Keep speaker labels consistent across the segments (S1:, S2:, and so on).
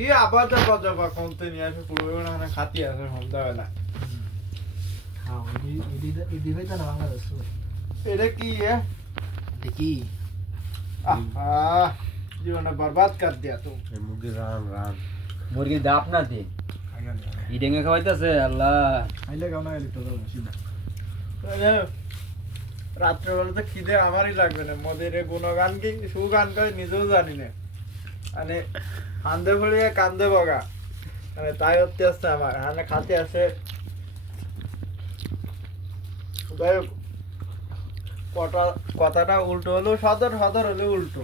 S1: কি আবার যাবা যাবা কোনতে নিয়ে আসে পুরো ওখানে খাতি সন্ধ্যাবেলা
S2: বাংলাদেশ
S1: এটা কি এ?
S2: দেখি
S1: আহ জীবনটা বরবাদ কর দিয়া তুম
S3: মুরগি রান রান
S4: মুরগির দাপ না দে। ইডেঙ্গে খাওয়াইতেছে আল্লাহ।
S2: আইলে গাও না গেলি তো সিধা
S1: রাত্রেবেলা তো খিদে আমারই লাগবে না? মোদের গুণগান কি সুগান করে নিজেও জানি না? কান্দে ভরিয়ে কান্দে বগা। তাই হতে আসছে আমার হানে খাতে আসে যাই হোক, কথা কথাটা উল্টো হলেও সদর সদর হলেও উল্টো।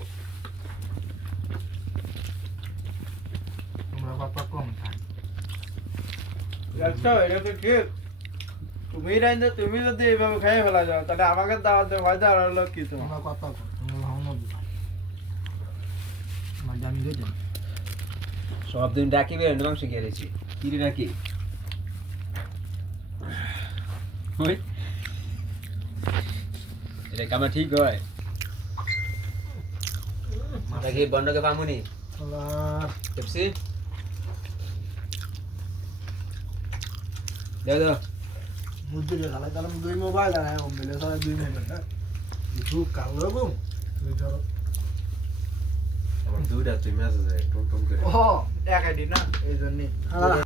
S2: তোমরা কথা কম খাই
S1: এটা তো ঠিক। তুমি রাইন্দে তুমি যদি এইভাবে খেয়ে ফেলা যাও তাহলে আমাকে দাওয়াত দেওয়া ফায়দা হলো কি তোমার?
S2: কথা কম তোমরা ভাও না বুঝা মানে আমি গেছি
S4: সব দিন ডাকি বের মাংস গেড়েছি কি রে ওই। এটা কামা ঠিক হয়? ডাকি বন্ডকে পামুনি
S2: আল্লাহ
S4: পেপসি? দাও দাও।
S2: মুদ্দে খালা তাহলে দুই মোবাইল, আর মিলে সারা দুই মোবাইল কিছু কালো গো তুই ধরো।
S3: দুইটা তুই মেসেজ টুম টুম করে।
S1: ও দেখাই দি না এই জন্যই।
S2: আল্লাহ